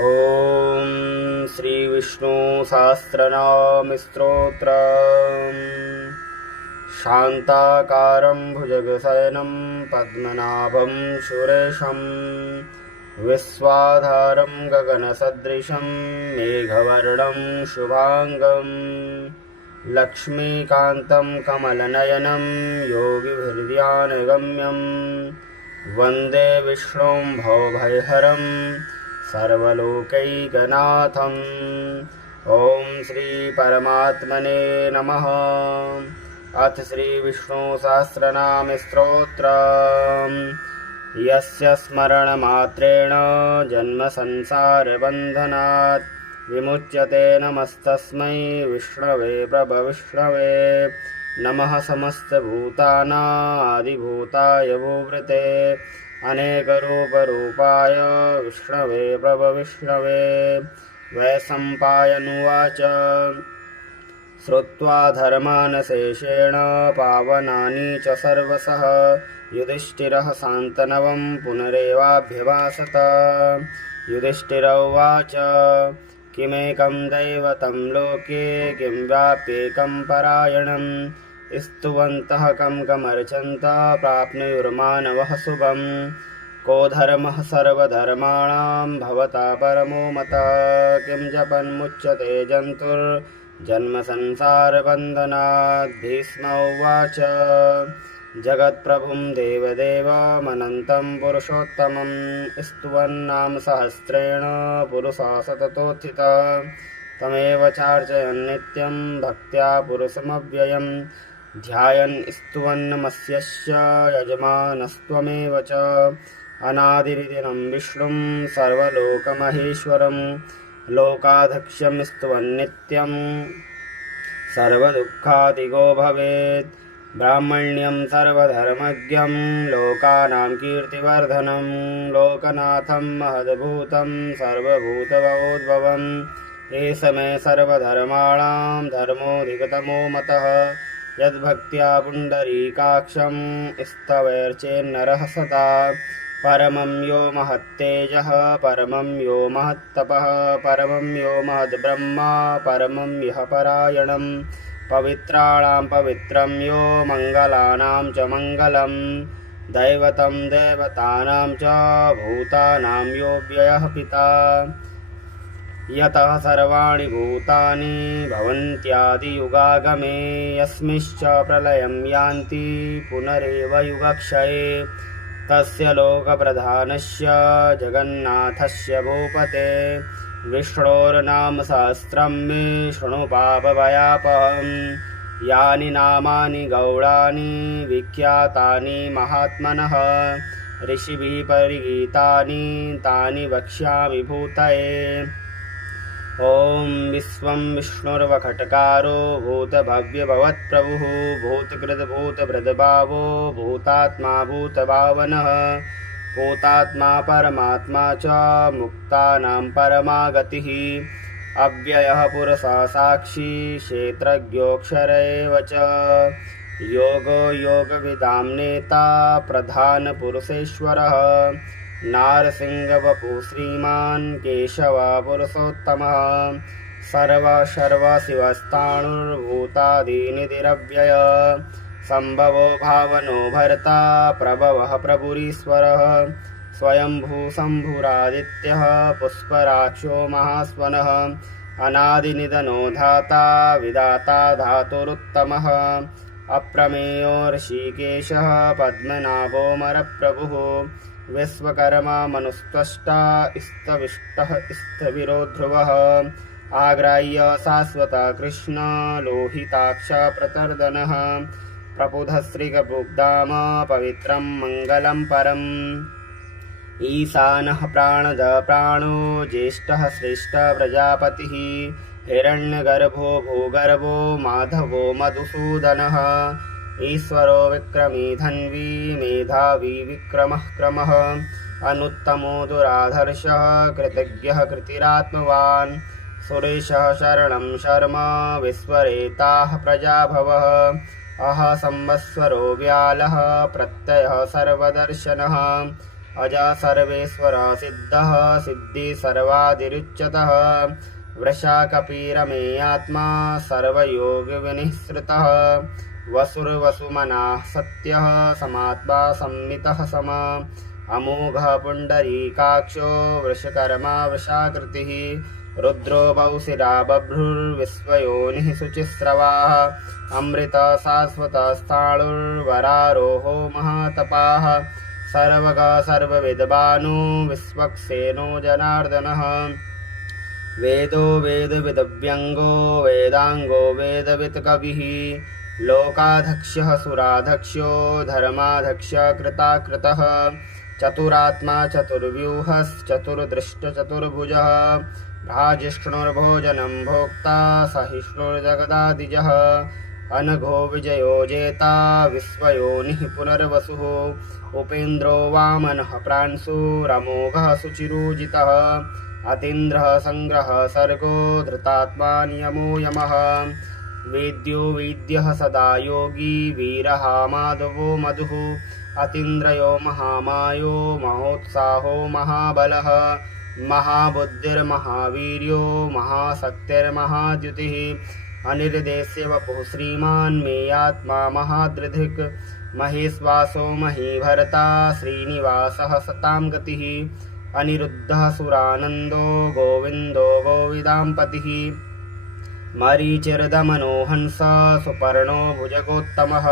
ॐ श्रीविष्णुसहस्रनामस्तोत्रम् शान्ताकारं भुजगशयनं पद्मनाभं सुरेशं विश्वाधारं गगनसदृशं मेघवर्णं शुभाङ्गम् लक्ष्मीकान्तं कमलनयनं योगिभिर्ध्यानगम्यम् वन्दे विष्णुं भवभयहरं सर्वलोकैकनाथम्। ॐ श्रीपरमात्मने नमः। अथ श्रीविष्णुसहस्रनामस्तोत्रम् यस्य स्मरणमात्रेण जन्मसंसारबन्धनात् विमुच्यते नमस्तस्मै विष्णवे प्रभविष्णवे। नमः समस्तभूतानादिभूताय भूवृते अनेकरूपरूपाय विष्णवे प्रभविष्णवे वैसम्पायनुवाच। श्रुत्वा धर्मानशेषेण पावनानि च सर्वसः युधिष्ठिरः शान्तनवं पुनरेवाभ्यभासत युधिष्ठिर उवाच किमेकं दैवतं लोके किं व्याप्येकं परायणं स्तुवन्तः कं कमर्चन्त प्राप्नुयुर्मानवः शुभं। को धर्मः सर्वधर्माणां भवता परमो मतः। किं जपन्मुच्यते जन्तुर्जन्मसंसारबन्धनात् भीष्म उवाच जगत्प्रभुं देवदेवमनन्तं पुरुषोत्तमं। स्तुवन्नाम सहस्रेण पुरुषा सततोत्थितः। तमेव चार्चयन्नित्यं भक्त्या पुरुषमव्ययं ध्यायन् स्तुवन्नमस्यस्य च अनादिरिदिनं विष्णुं सर्वलोकमहेश्वरं लोकाध्यक्षं स्तुवन्नित्यं सर्वदुःखादिगो भवेत् ब्राह्मण्यं सर्वधर्मज्ञं लोकानां कीर्तिवर्धनं लोकनाथं महद्भूतं सर्वभूतभवोद्भवम् एष मे सर्वधर्माणां धर्मोऽधिगतमो मतः यद्भक्त्या पुण्डरीकाक्षं स्तवैर्चेन्नरः सदा। परमं यो महत्तेजः परमं यो महत्तपः परमं यो महद्ब्रह्मा परमं यः परायणम्। पवित्राणां पवित्रं यो मङ्गलानां च मङ्गलं दैवतं देवतानां च भूतानां यो व्ययः पिता यतः सर्वाणि भूतानि भवन्त्यादियुगागमे, यस्मिश्च प्रलयं यान्ति पुनरेव युगक्षये। तस्य लोकप्रधानस्य जगन्नाथस्य भूपते विष्णोर्नाम विष्णोर्नामसहस्रं मे शृणु पापभयापहं यानि नामानि गौडानि, विख्यातानि महात्मनः, ऋषिभिः परिगीतानि, तानि वक्ष्यामि भूतये। ॐ विश्वं विष्णुर्वखट्कारो भूतभव्यभवत्प्रभुः भूतकृतभूतभृद्भावो भूतात्मा भूतभावनः भूतात्मा परमात्मा च मुक्तानां परमा गतिः अव्ययः पुरुषः साक्षी क्षेत्रज्ञोऽक्षर एव च योगो योगविदां नेता नारसिंहवपु श्रीमान् केशव पुरुषोत्तमः सर्व सर्वशिवस्ताणुर्भूतादीनिधिरव्यय सम्भवो भावनो भर्ता प्रभवः प्रभुरीश्वरः। स्वयम्भूशम्भुरादित्यः पुष्पराक्षो महास्वनः। अनादिनिधनो धाता विदाता धातुरुत्तमः। अप्रमेयो ऋषिकेशः पद्मनाभोमरप्रभुः विश्वकर्मा मनुस्त्वष्टा स्तविष्टः स्थविरो ध्रुवः आग्राह्य शाश्वत कृष्ण लोहिताक्ष प्रतर्दनः। प्रबुधश्रीगबुग्धाम पवित्रं मङ्गलं परम्। ईशानः प्राणद प्राणो ज्येष्ठः श्रेष्ठः प्रजापतिः। हिरण्यगर्भो भूगर्भो माधवो मधुसूदनः ईश्वरो विक्रमी धन्वी मेधावी विक्रमः क्रमः अनुत्तमो दुराधर्षः, कृतज्ञः, कृतिरात्मवान्। सुरेशः शरणं शर्म विश्वरेताः प्रजाभवः। अह संवत्सरो व्यालः, प्रत्ययः सर्वदर्शनः। अज सिद्धः, सिद्धि सर्वादिरुच्यतः। वृषा कपीरमेयात्मा सर्वयोगविनिःसृतः। वसुर्वसुमनाः सत्यः समात्मा संमितः सम। अमोघः पुण्डरीकाक्षो वृषकर्मा वृषाकृतिः। रुद्रो बौशिरा बभ्रुर्विश्वयोनिः शुचिस्रवाः। अमृत शाश्वतस्थाणुर्वरारोहो महातपाः। सर्वग सर्वविद्वानो विश्वक्सेनो जनार्दनः। वेदो वेदविदव्यङ्गो वेदाङ्गो वेदवित्कविः लोकाध्यक्षः, सुराध्यक्षो, धर्माध्यक्ष, कृताकृतः, चतुरात्मा, चतुर्व्यूहश्चतुर्दृष्टचतुर्भुजः भ्राजिष्णुर्भोजनं भोक्ता, सहिष्णुर्जगदादिजः, अनघो विजयो जेता विश्वयोनिः पुनर्वसुः, उपेन्द्रो वामनः प्रांशुरमोघः शुचिरूजितः अतीन्द्रः सङ्ग्रहः सर्गो, धृतात्मा नियमो यमः। वेद्यो वेद्यः सदा योगी वीरः माधवो मधुः। अतीन्द्रयो महामायो महोत्साहो महाबलः। महाबुद्धिर्महावीर्यो महाशक्तिर्महाद्युतिः। अनिर्देश्य वपुः श्रीमान् मेयात्मा महादृधिक् महेश्वासो महीभरता श्रीनिवासः सतां गतिः। अनिरुद्धः सुरानन्दो गोविन्दो गोविदाम्पतिः। मरीचिर्दमनोहंस सुपर्णो भुजगोत्तमः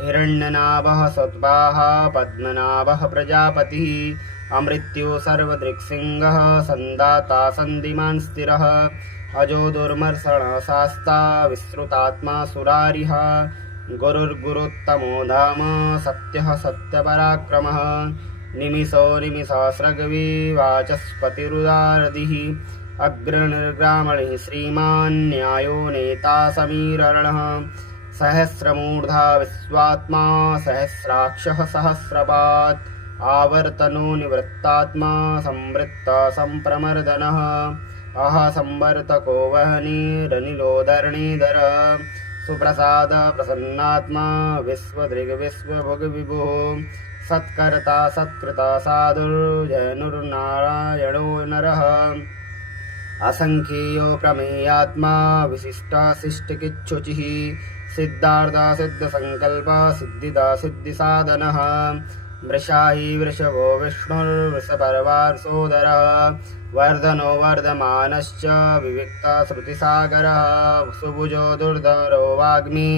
हिरण्यनाभः सत्पाः पद्मनाभः प्रजापतिः अमृत्यो सर्वदृक्सिंहः सन्दाता सन्दिमान् स्थिरः अजो दुर्मर्षणशास्ता विश्रुतात्मा सुरारिः गुरुर्गुरुत्तमो धाम सत्यः सत्यपराक्रमः निमिषो निमिषास्रग्वी वाचस्पतिरुदारदिः अग्रनिर्ग्रामणिः श्रीमान्न्यायो नेता समीरणः सहस्रमूर्धा विश्वात्मा सहस्राक्षः सहस्रपात्। आवर्तनो निवृत्तात्मा संवृत्त सम्प्रमर्दनः अह संवर्तको वहनीरनिलोधरणीधर सुप्रसाद प्रसन्नात्मा विश्वदृग्विश्वभुग्विभुः सत्कर्ता सत्कृता साधुर्जनुर्नारायणो नरः असङ्ख्येयो प्रमेयात्मा विशिष्टाशिष्टिकिच्छुचिः सिद्धार्था सिद्धसङ्कल्पा सिद्धिदा सिद्धिसाधनः। वृषायी वृषभो विष्णुर्वृषपर्वार्सोदरः वर्धनो वर्धमानश्च विविक्तश्रुतिसागरः सुभुजो दुर्धरो वाग्मी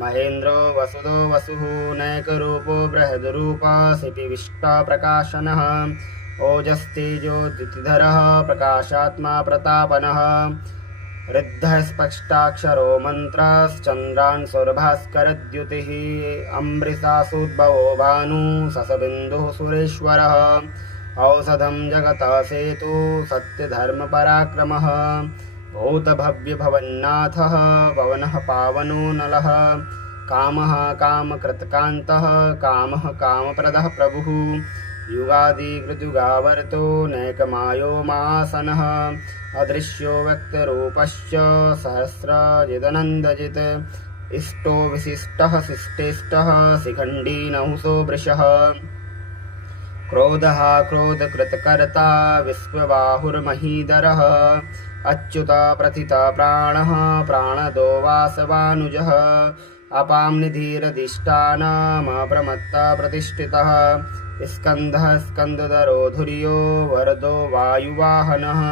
महेन्द्रो वसुदो वसुः नैकरूपो बृहद्रूपसिपिविष्टप्रकाशनः ओजस्तेजोद्युतिधरः प्रकाशात्मा प्रतापनः। ऋद्धस्पष्टाक्षरो मन्त्रश्चन्द्रान्सुरभास्करद्युतिः अम्बृशासूद्भवो भानु, ससबिन्दुः सुरेश्वरः। औषधं जगतः सेतु सत्यधर्मपराक्रमः। भूतभव्यभवन्नाथः, पवनः पावनो नलः। कामः कामकृतकान्तः, कामः कामप्रदः प्रभुः। युगादिकृतुगावर्तो नैकमायो मासनः। अदृश्यो व्यक्तरूपश्च सहस्रजिदनन्दजित्। इष्टो विशिष्टः शिष्टेष्टः शिखण्डीनहुसो वृषः। क्रोधः क्रोधकृतकर्ता विश्वबाहुर्महीधरः अच्युत प्रथिता प्राणः प्राणदो वासवानुजः। अपां निधिरधिष्ठानमप्रमत्ता प्रतिष्ठितः स्कन्दः स्कन्दधरो धुर्यो वरदो वायुवाहनः।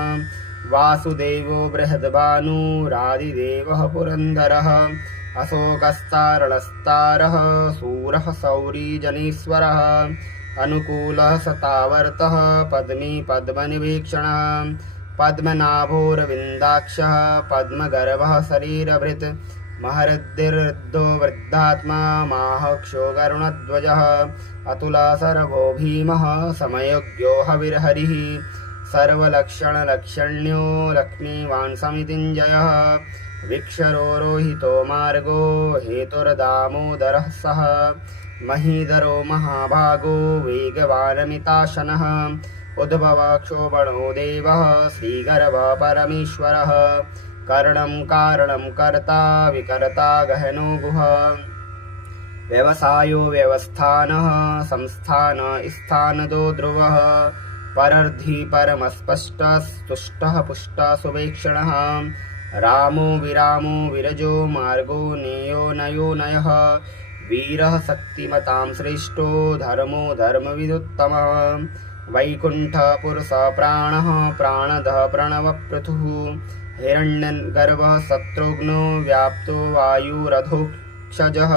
वासुदेवो बृहद्भानुरादिदेवः पुरन्दरः। अशोकस्तारणस्तारः शूरः शौरीजनीश्वरः अनुकूलः सतावर्तः पद्मी पद्मनिवीक्षणः पद्मनाभोरविन्दाक्षः पद्मगर्भः शरीरभृत् महरद्धिर्वृद्धो वृद्धात्मा माहक्षो गरुणध्वजः अतुलासर्वो भीमः समयज्ञो हविर्हरिः सर्वलक्षणलक्षण्यो लक्ष्मीवान् समितिञ्जयः विक्षरोरोहितो मार्गो हेतुर्दामोदरः सः महीधरो महाभागो वेगवानमिताशनः उद्भवक्षोभणो देवः श्रीगर्भः परमेश्वरः कर्णं कारणं कर्ता विकर्ता गहनो गुह। व्यवसायो व्यवस्थानः संस्थान स्थानदो ध्रुवः। परर्धि परमस्पष्टस्तुष्टः पुष्टः सुवेक्षणः। रामो विरामो विरजो मार्गो नेयो नयो नयः। वीरः शक्तिमतां श्रेष्ठो धर्मो धर्मविदुत्तमः। वैकुण्ठपुरुषः प्राणः प्राणदः प्रणवपृथुः हिरण्यगर्भः शत्रुघ्नो व्याप्तो वायुरधोक्षजः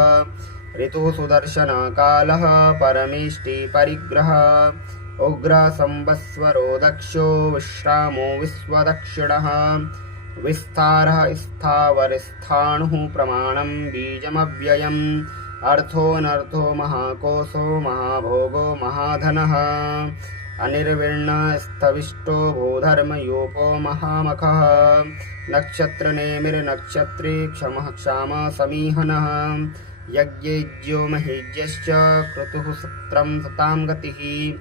ऋतुः सुदर्शनकालः परमेष्टिपरिग्रहः उग्रसंवत्सरो दक्षो विश्रामो विश्वदक्षिणः। विस्तारः स्थावरस्थाणुः प्रमाणं बीजमव्ययम्। अर्थोऽनर्थो महाकोशो महाभोगो महाधनः अनिर्विण्णस्तविष्टो भूधर्मयोपो महामखः। नक्षत्रनेमिर्नक्षत्रे क्षमः क्षाम समीहनः। यज्ञेज्यो महेज्यश्च क्रतुः सत्रं सतां गतिः।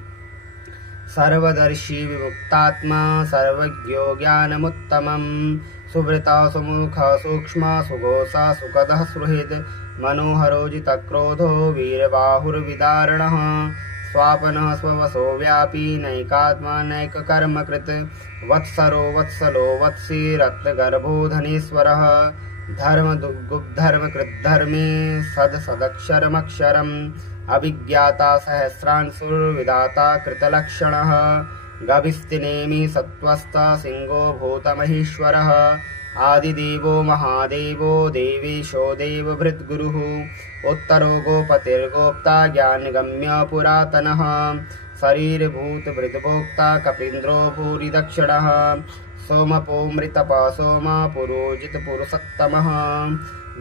सर्वदर्शी विमुक्तात्मा सर्वज्ञो ज्ञानमुत्तमम् सुवृता सुमुख सूक्ष्म सुघोषा सुखदः सुहृद्। मनोहरोजितक्रोधो वीरबाहुर्विदारणः स्वापनः स्ववसो व्यापी नैकात्मा नैककर्मकृत्। वत्सरो वत्सलो वत्सी रत्नगर्भो धनेश्वरः धर्मदुग्धर्मकृद्धर्मे सदसदक्षरमक्षरम्। अभिज्ञाता सहस्रांशुर्विधाता कृतलक्षणः। गभिस्तिनेमि सत्त्वस्त सिंहो भूतमहेश्वरः आदिदेवो महादेवो देवेशो देवभृद्गुरुः, उत्तरो गोपतिर्गोप्ता ज्ञानगम्य पुरातनः शरीरभूतभृद्भोक्ता कपीन्द्रो भूरिदक्षिणः, सोमपो मृतपा सोमा पुरोजितपुरुषत्तमः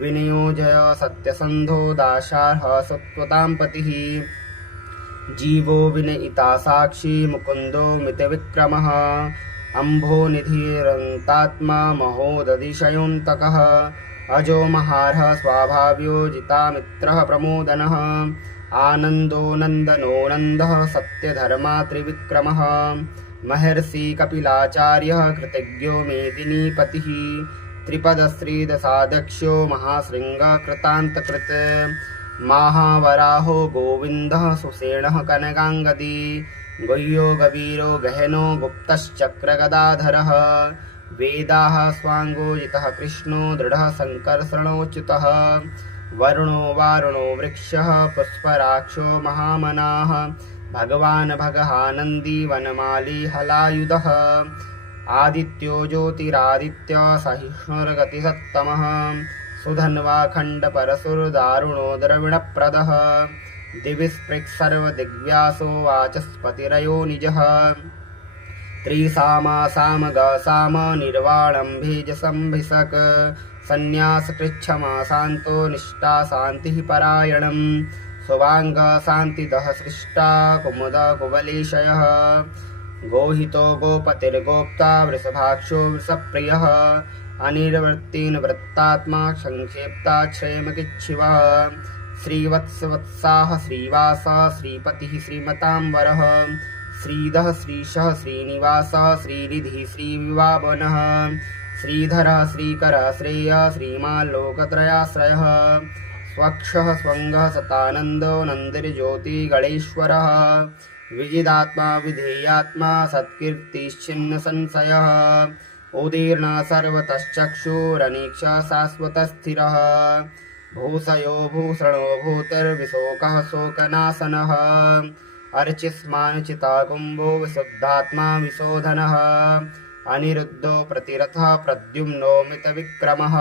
विनियोजय सत्यसन्धो दाशार्ह सत्त्वतां पतिः जीवो विनयिता साक्षी मुकुन्दो मितविक्रमः। अम्भोनिधिरन्तात्मा महोदधिशयोऽन्तकः अजो महार्ह स्वाभाव्यो जितामित्रः प्रमोदनः। आनन्दो नन्दनो नन्दः सत्यधर्मा त्रिविक्रमः। महर्षि कपिलाचार्यः कृतज्ञो मेदिनीपतिः। त्रिपदश्रीदशाध्यक्षो महाशृङ्गकृतान्तकृत्। महावराहो गोविन्दः सुषेणः कनकाङ्गदी गुह्यो गवीरो गहनो गुप्तश्चक्रगदाधरः। वेदाः स्वाङ्गोजितः कृष्णो दृढः सङ्कर्षणोच्युतः वरुणो वारुणो वृक्षः पुष्पराक्षो महामनाः। भगवान् भगहानन्दी वनमाली हलायुधः आदित्यो ज्योतिरादित्य सहिष्णुर्गतिसत्तमः। सुधन्वाखण्डपरशुर्दारुणो द्रविणप्रदः दिविस्पृक्सर्वदिग्व्यासो वाचस्पतिरयो निजः। त्रिसामा साम निर्वाणं भेजसम्भिषक् सन्न्यासकृच्छमा शान्तो निष्ठा शान्तिः परायणम्। सुवाङ्ग शान्तिदः सृष्टा कुमुद कुवलेशयः गोहितो गोपतिर्गोप्ता वृषभाक्षो वृषप्रियः। अनिर्वृत्तिन् वृत्तात्मा सङ्क्षेप्ताक्षयमकिच्छिवः श्रीवत्सवत्साः श्रीवासः श्रीपतिः श्रीमताम्बरः श्रीधः श्रीशः श्रीनिवासः, श्रीनिधिः श्रीविवावनः श्रीधरः श्रीकरः श्रेयः श्रीमाल्लोकत्रयाश्रयः, स्वक्षः स्वङ्गः सतानन्दो नन्दिर्ज्योतिगणेश्वरः विजिदात्मा विधेयात्मा संशयः उदीर्ण सर्वतश्चक्षुरनीक्ष शाश्वतस्थिरः। भूषयो भूषणो भूतिर्विशोकः शोकनाशनः अर्चिस्मानुचिता कुम्भो विशुद्धात्मा विशोधनः अनिरुद्धो प्रतिरथः प्रद्युम्नो मितविक्रमः।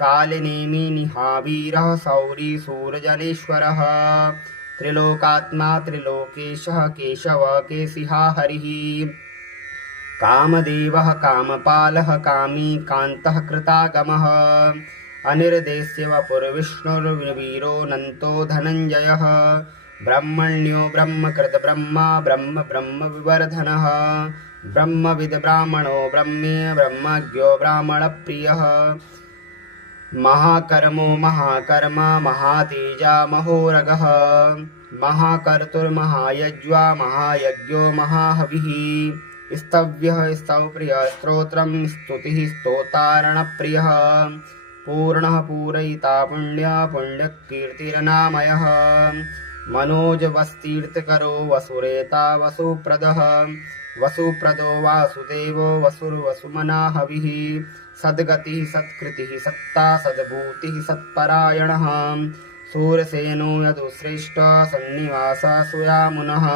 कालिनेमि निहावीरः सौरी सूरजनेश्वरः। त्रिलोकात्मा त्रिलोकेशः केशव केशिहा हरिः। कामदेवः कामपालः कामी कान्तः कृतागमः अनिर्देश्य वपुर्विष्णुर्वीरो नन्तो धनञ्जयः ब्रह्मण्यो ब्रह्मकृत ब्रह्मा ब्रह्म ब्रह्मविवर्धनः। ब्रह्मविद् ब्राह्मणो ब्रह्म्य ब्रह्मज्ञो ब्राह्मणप्रियः। महाकर्मो महाकर्मा महातेजा महोरगः। महाकर्तुर्महायज्वा महायज्ञो महाहविः। स्तव्यः स्तवप्रियः स्तोत्रं स्तुतिः स्तोतारणप्रियः पूर्णः पूरयिता पुण्य पुण्यकीर्तिरनामयः। मनोजवस्तीर्थकरो वसुरेता वसुप्रदः। वसुप्रदो वासुदेवो वसुर्वसुमना हविः सद्गतिः सत्कृतिः सत्ता सद्भूतिः सत्परायणः। सूरसेनो यदुश्रेष्ठ सन्निवास सुयामुनः।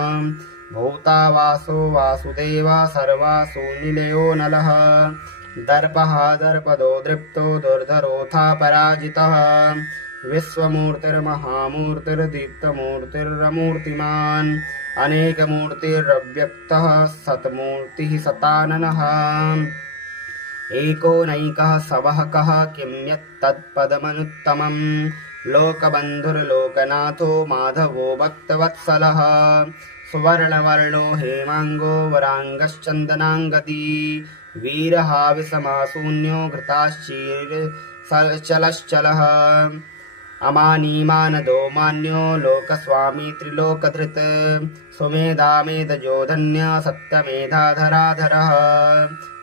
भूता वासो वासुदेव सर्वासु निलयो नलः दर्पः दर्पदो दृप्तो दुर्धरोऽथा पराजितः। विश्वमूर्तिर्महामूर्तिर्दीप्तमूर्तिरमूर्तिमान् अनेकमूर्तिरव्यक्तः सत्मूर्तिः सताननः। एकोनैकः सवहकः किं यत्तत्पदमनुत्तमम् लोकबन्धुर्लोकनाथो माधवो भक्तवत्सलः। सुवर्णवर्णो हेमाङ्गो वराङ्गश्चन्दनाङ्गदी वीरः विषमाशून्यो घृताश्चीर्चलश्चलः अमानीमानदो मान्यो लोकस्वामी त्रिलोकधृत्। सुमेधामेधजो धन्य सत्यमेधाधराधरः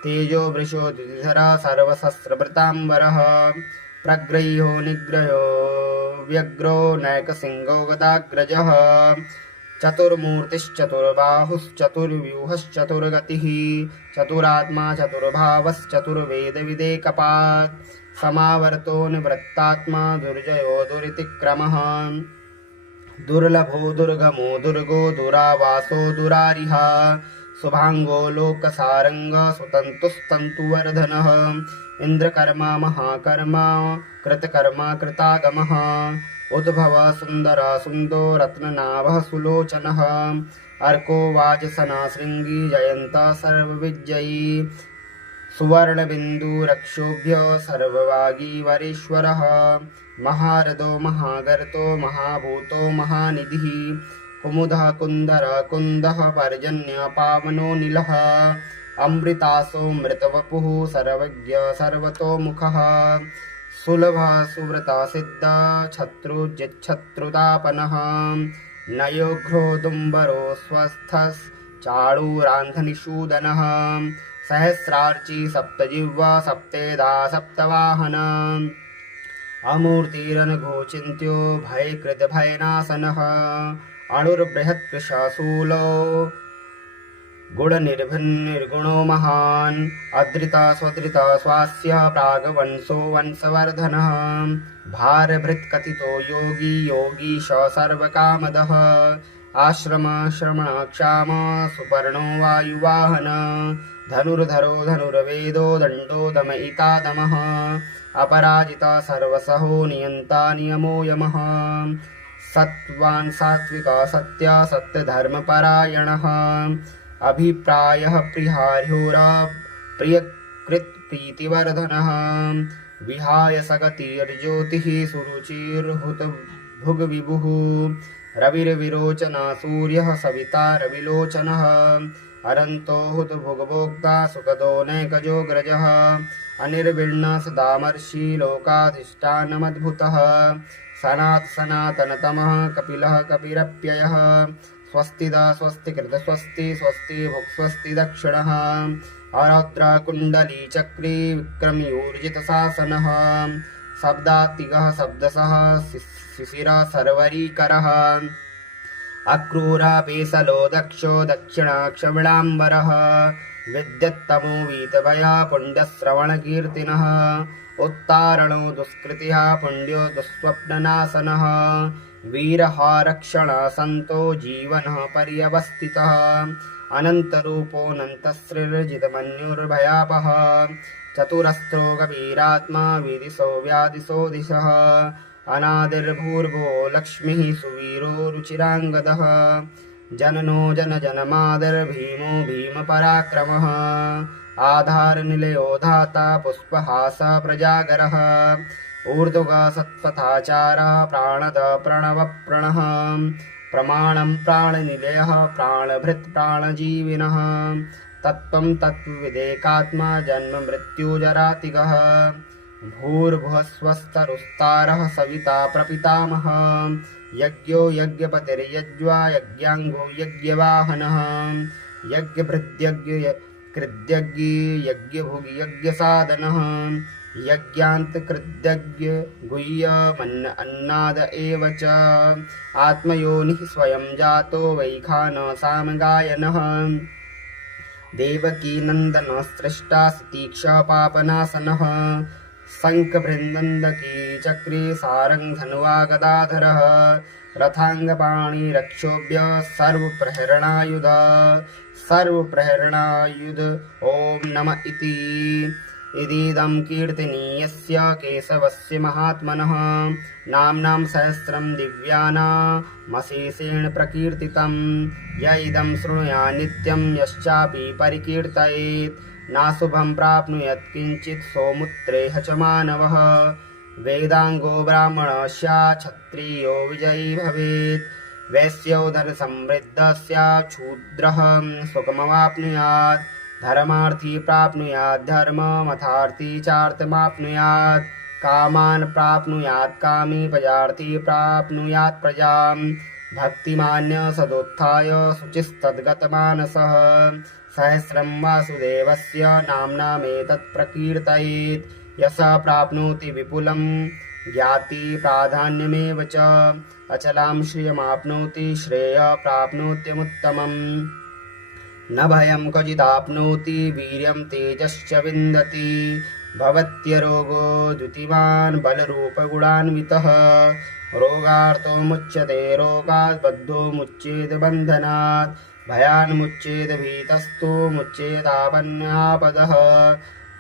तेजो वृषो द्विधरः सर्वशस्त्रभृताम्बरः प्रग्रह्यो निग्रहो व्यग्रो नैकसिंहो गदाग्रजः चतुर्मूर्तिश्चतुर्बाहुश्चतुर्व्यूहश्चतुर्गतिः। चतुरात्मा चतुर्भावश्चतुर्वेदविदेकपात् समावर्तो निवृत्तात्मा दुर्जयो दुरितिक्रमः। दुर्लभो दुर्गमो दुर्गो दुरावासो दुरारिः शुभाङ्गो लोकसारङ्ग सुतन्तुस्तन्तुवर्धनः इन्द्रकर्मा महाकर्मा कृतकर्मा कृतागमः। उद्भव सुन्दर सुन्दो रत्ननाभः सुलोचनः अर्को वाजसना शृङ्गी जयन्त सर्वविजयी सुवर्णबिन्दुरक्षोभ्य सर्ववागी वरेश्वरः महारथो महागर्तो महाभूतो महानिधिः। कुमुदः कुन्दर कुन्दः पर्जन्य पावनो निलः। अमृतासो मृतवपुः सर्वज्ञ सर्वतोमुखः सुलभः सुव्रता सिद्धा शत्रुजिच्छत्रुतापनः नयोघ्रोदुम्बरो स्वस्थश्चाळूरान्धनिषूदनः। सहस्रार्ची सप्तजिह्वा सप्तेधा सप्तवाहन अमूर्तिरनघोचिन्त्यो भयकृतभयनाशनः। अणुर्बृहत्कृशाशूलो गुणनिर्भिन्निर्गुणो महान्। अधृता स्वधृता स्वास्य प्रागवंशो वंशवर्धनः। भारभृत्कथितो योगी योगीश सर्वकामदः। आश्रमश्रमणक्षाम सुपर्णो वायुवाहन। धनुर्धरो धनुर्वेदो दण्डो दमयिता दमः अपराजिता सर्वसहो नियन्ता नियमो यमः। सत्त्वान् सात्विका सत्या सत्यधर्मपरायणः अभिप्रायः प्रिहार्योरा प्रियकृत्प्रीतिवर्धनः। विहाय सगतिर्ज्योतिः सुरुचिर्हुत भुग्विभुः। रविर्विरोचना सूर्यः सविता रविलोचनः। अरन्तो हुत भुग्भोक्ता सुखदो नैकजोऽग्रजः अनिर्विण्ण सदामर्षि लोकाधिष्ठानमद्भुतः। सनात् सनातनतमः कपिलः कपिरप्ययः। स्वस्तिदा स्वस्तिकृत स्वस्ति स्वस्ति भुक्स्वस्ति दक्षिणः। अरौत्रा कुण्डली चक्री विक्रमयूर्जितशासनः शब्दात्तिकः शब्दसः शिशिरा सर्वरीकरः अक्रूरापेशलो दक्षो दक्षिणाक्षविणाम्बरः विद्यत्तमो वीतभया पुण्यश्रवणकीर्तिनः उत्तारणो दुष्कृतिः पुण्यो दुःस्वप्ननाशनः वीरहारक्षण सन्तो जीवनः पर्यवस्थितः। अनन्तरूपोऽनन्तश्रीर्जितमन्युर्भयापः चतुरस्रो गभीरात्मा विदिशो व्यादिशो दिशः। अनादिर्भूर्भो लक्ष्मीः सुवीरो रुचिराङ्गदः। जननो जनजनमादर्भीमो भीमपराक्रमः। आधारनिलयो धाता पुष्पहास प्रजागरः ऊर्ध्वगा सत्पथाचारः प्राणद प्रणवप्रणः प्रमाणं प्राणनिलयः प्राणभृत् प्राणजीविनः। तत्त्वं तत्त्वविदेकात्मा जन्ममृत्युजरातिगः भूर्भुवस्वस्तरुस्तारः सविता प्रपितामह। यज्ञो यज्ञपतिर्यज्वा यज्ञाङ्गो यज्ञवाहनः। यज्ञभृद्यज्ञ कृद्यज्ञी यज्ञभुगि यज्ञसाधनः यज्ञान्तकृत्यज्ञ गुह्यमन्न अन्नाद एव च। आत्मयोनिः स्वयं जातो वैखानसामगायनः देवकीनन्दनस्रष्टा तीक्षापापनासनः शङ्खबृन्दन्दकी चक्रे सारङ्गधनुवागदाधरः रथाङ्गपाणिरक्षोभ्य सर्वप्रहरणायुध। सर्वप्रहरणायुध। ॐ नम इति इदीदं कीर्तनीयस्य केशवस्य महात्मनः। नाम्नां सहस्रं दिव्यानामशेषेण प्रकीर्तितं। य इदं शृणुया नित्यं यश्चापि परिकीर्तयेत्। नाशुभं प्राप्नुयात् किञ्चित् सौमुत्रेह च मानवः। वेदाङ्गो ब्राह्मणस्याक्षत्रियो विजयी भवेत्। वैश्यो धनसमृद्धस्याच्छूद्रः सुखमवाप्नुयात् धर्मार्थी प्राप्नुयात् धर्ममथार्थी चार्थमाप्नुयात् कामान् प्राप्नुयात् कामी प्रजार्थी प्राप्नुयात् प्रजां भक्तिमान्य सदुत्थाय शुचिस्तद्गतमानसः। सहस्रं वासुदेवस्य नाम्नामेतत् प्रकीर्तयेत्। यश प्राप्नोति विपुलं ज्ञाति प्राधान्यमेव च। अचलां श्रियमाप्नोति श्रेय प्राप्नोत्यमुत्तमम् न भयं क्वचिदाप्नोति, वीर्यं तेजश्च विन्दति। भवत्यरोगो द्युतिमान् बलरूपगुणान्वितः। रोगार्थो मुच्यते, रोगात् बद्धो मुच्येद बन्धनात्। भयान्मुच्येद भीतस्तु मुच्येदापन्यापदः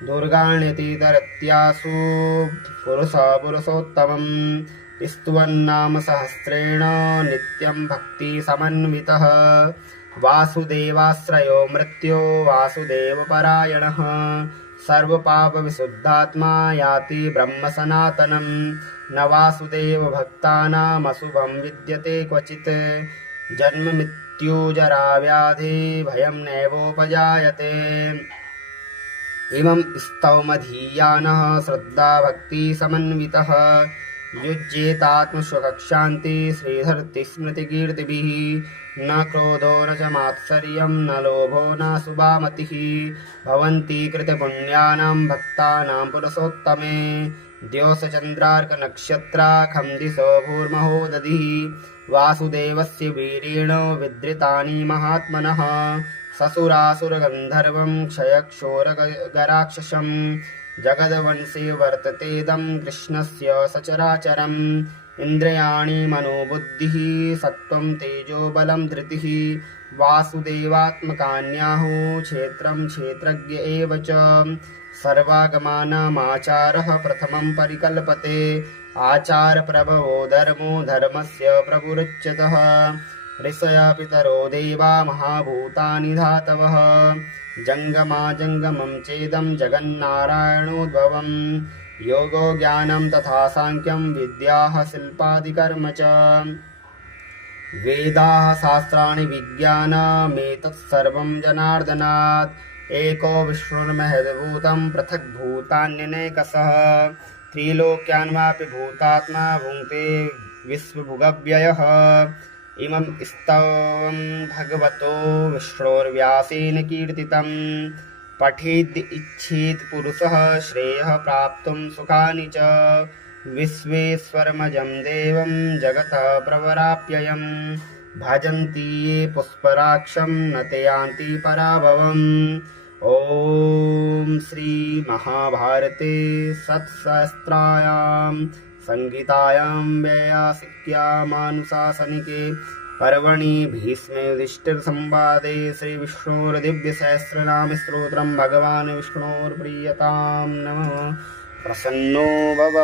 दुर्गाण्यतितरत्यासु पुरुष पुरुषोत्तमम्। स्तुवन्नाम सहस्रेण नित्यं भक्तिसमन्वितः। वासुदेवाश्रयो मृत्यो वासुदेवपरायणः। सर्वपापविशुद्धात्मा याति ब्रह्मसनातनं। न वासुदेवभक्तानामशुभं विद्यते क्वचित्। जन्ममृत्युजराव्याधि भयं नैवोपजायते। इमं स्तौमधीयानः श्रद्धाभक्तिसमन्वितः युज्येतात्मस्वकक्षान्ति श्रीधर्तिस्मृतिकीर्तिभिः। न क्रोधो न च मात्सर्यं, न लोभो न सुभामतिः भवन्ति कृतपुण्यानां भक्तानां पुरुषोत्तमे। द्योषचन्द्रार्कनक्षत्राखं दिशो भूर्महो दधिः वासुदेवस्य वीरेण विद्रितानि महात्मनः। ससुरासुरगन्धर्वं क्षयक्षोरगराक्षसम् जगदवंशे वर्ततेदं कृष्णस्य सचराचरम्। इन्द्रियाणि मनोबुद्धिः सत्त्वं तेजो बलं धृतिः। वासुदेवात्मकान्याहो क्षेत्रं क्षेत्रज्ञ एव च। सर्वागमानामाचारः प्रथमं परिकल्पते। आचारप्रभवो धर्मो धर्मस्य प्रभुरुच्यतः। ऋषया पितरो देवा महाभूतानि धातवः जङ्गमाजङ्गमं चेदं जगन्नारायणोद्भवम्। योगो ज्ञानं तथा साङ्ख्यं विद्याः शिल्पादिकर्म च। वेदाः शास्त्राणि विज्ञानमेतत् सर्वं जनार्दनात्। एको विष्णुर्महद्भूतं पृथग्भूतान्यनेकसः त्रिलोक्यान्वापि भूतात्मा भुङ्क्ते विश्वभुगव्ययः। इमं स्तवं भगवतो विष्णोर्व्यासेन कीर्तितम् पठेद् इच्छेत् पुरुषः श्रेयः प्राप्तुं सुखानि च। विश्वेश्वरमजं देवं जगतः प्रवराप्ययम् भजन्ति ये पुष्पराक्षं न ते यान्ति पराभवम्। ॐ संहितायां व्ययासिक्यामानुशासनिके पर्वणि भीष्मे युधिष्ठिरसंवादे श्रीविष्णोर्दिव्यसहस्रनामस्तोत्रं भगवान् विष्णोर्प्रीयतां नमः प्रसन्नो भव।